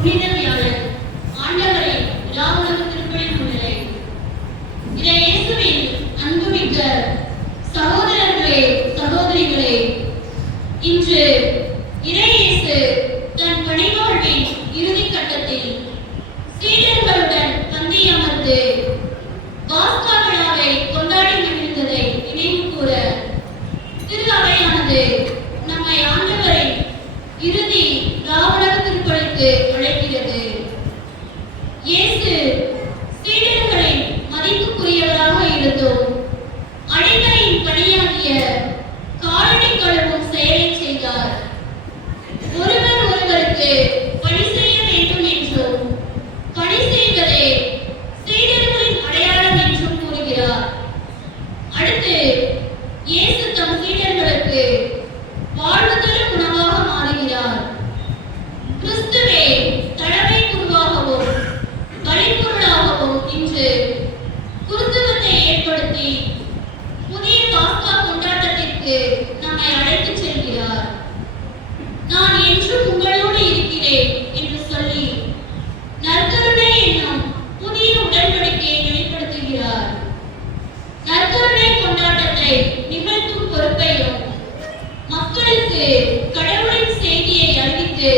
புனிதவியாளர் ஆண்டவரை அன்புமிக்க சகோதரர்களே சகோதரிகளே இன்று இறை தன் பணிவாழ்வின் இறுதி கட்டத்தில் சீடர்களுடன் பந்தி அமர்ந்து பாஸ்கா குறித்து குறுந்தரத்தை ஏற்படுத்தி புதிய தாஸ்கா கொண்டாட்டத்திற்கு நம்மை அழைத்துச் செல்கிறார். நான் என்றும் உங்களோடு இருக்கிறேன் என்று சொல்லி நற்கருணை என்னும் புதிய உடன்படிக்கையை வெளிப்படுத்துகிறார். நற்கருணை கொண்டாட்டத்தை நிகழ்த்தும் பொறுப்பையும் மக்களுக்கு கடவுளின் செய்தியை அறிவித்து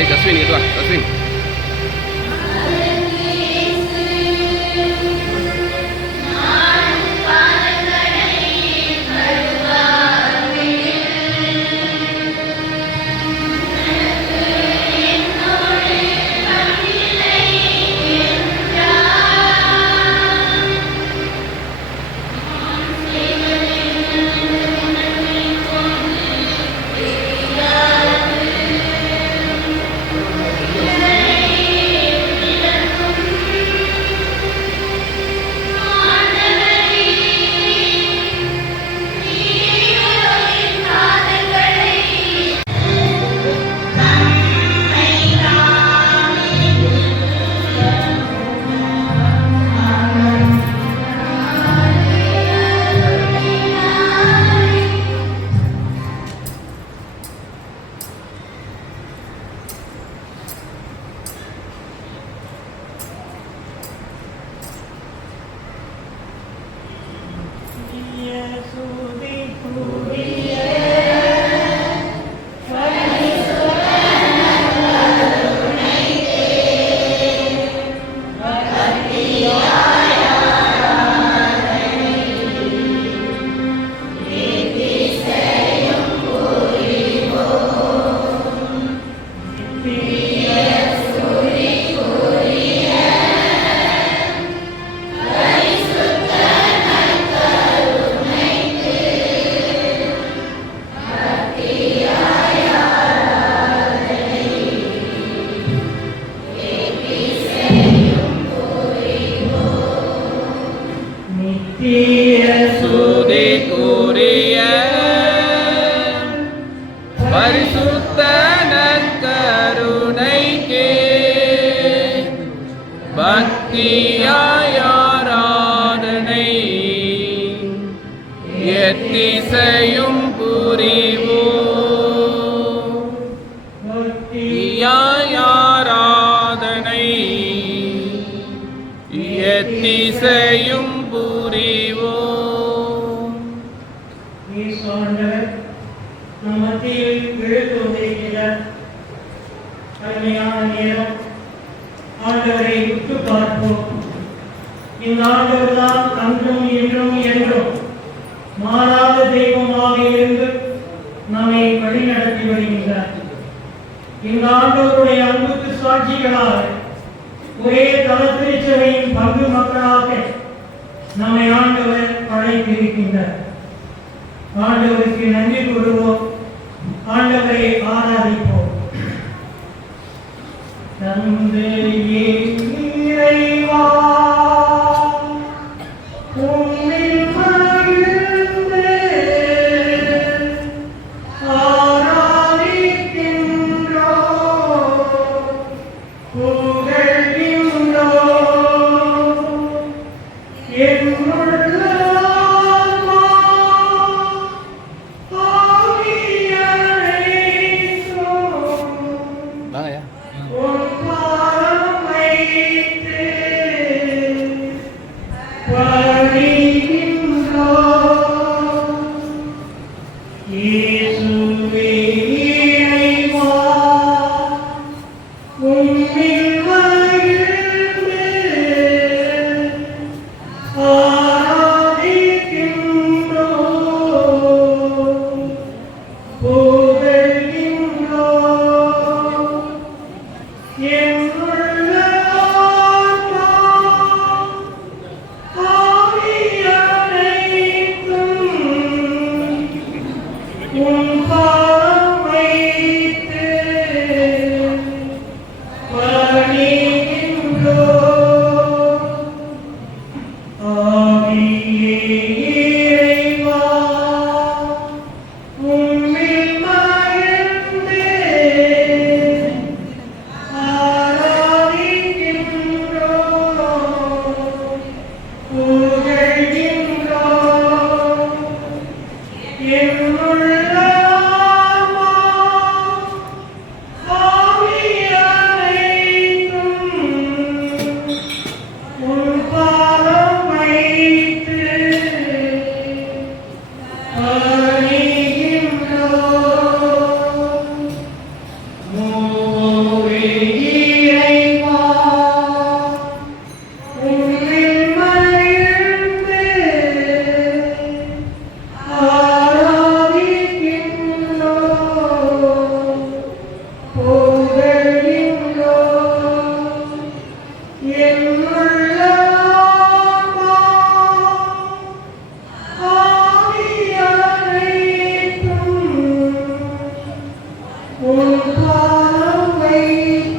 ஏய் ஜஸ்வின் இட்டு வா ஜஸ்வின் சூதிக்குரிய பரிசுத்த நற்கருணைக்கே பக்தியாயாராதனை எத்திசையும் புரிவோ. யாயாராதனை எத்திசையும் ஆண்டவரை உற்று பார்ப்போம். இந்த ஆண்டவர் தான் அன்றும் இன்றும் என்றும் மாறாத தெய்வமாக இருந்து நம்மை வழிநடத்தி வருகின்றார். இந்த ஆண்டவருடைய அன்புக்கு சாட்சிகளாக ஒரே தலத்திருச்சபையின் பங்கு மக்களாக நம்மை ஆண்டவர் படைத்திருக்கின்றார் ஆண்டவருக்கு நன்றி கூறுவோம். ஆண்டவரை ஆராதிப்போம். Oh. Thank you. உன் பாதம் வைத்து